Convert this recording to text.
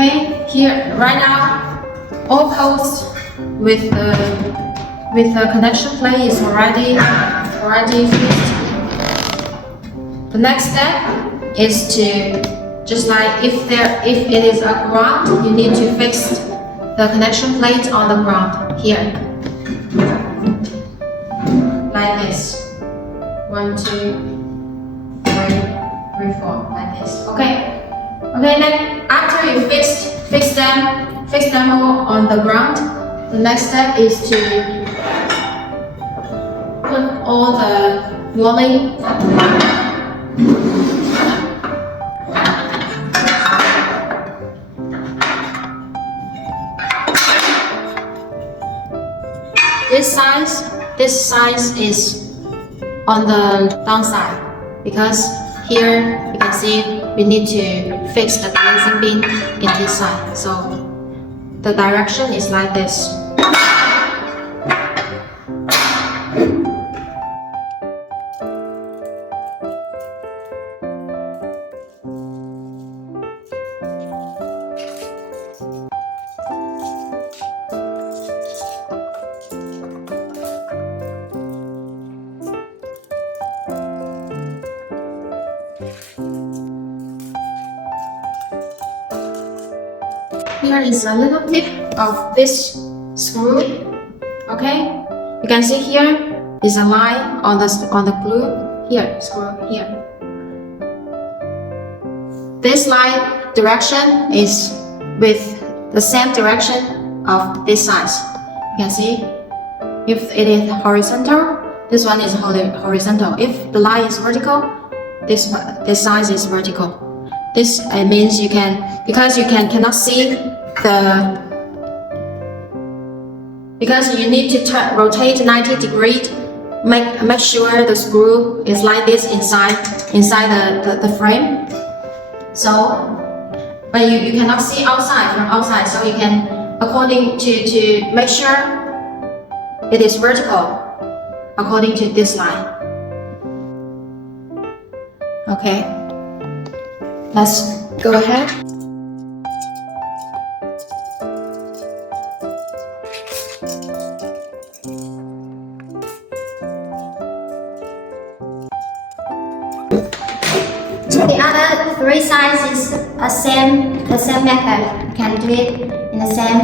Okay, here right now, all posts with the connection plate is already fixed. The next step is to, just like if it is a ground, you need to fix the connection plate on the ground here, like this. 1, 2, 3, 4, like this. Okay. Then after you fix them all on the ground, the next step is to put all the walling This size is on the downside, because here you can see we need to fix the glazing beam in this side. So the direction is like this. Here is a little tip of this screw. Okay, you can see here is a line on the glue here, screw here. This line direction is with the same direction of this size. You can see if it is horizontal, this one is horizontal. If the line is vertical, this size is vertical. This means you cannot see because you need to rotate 90 degrees. Make sure the screw is like this inside the frame. So, but you cannot see from outside. So you can, according to make sure it is vertical, according to this line. Okay, let's go ahead. The other 3 sizes are the same method. You can do it in the same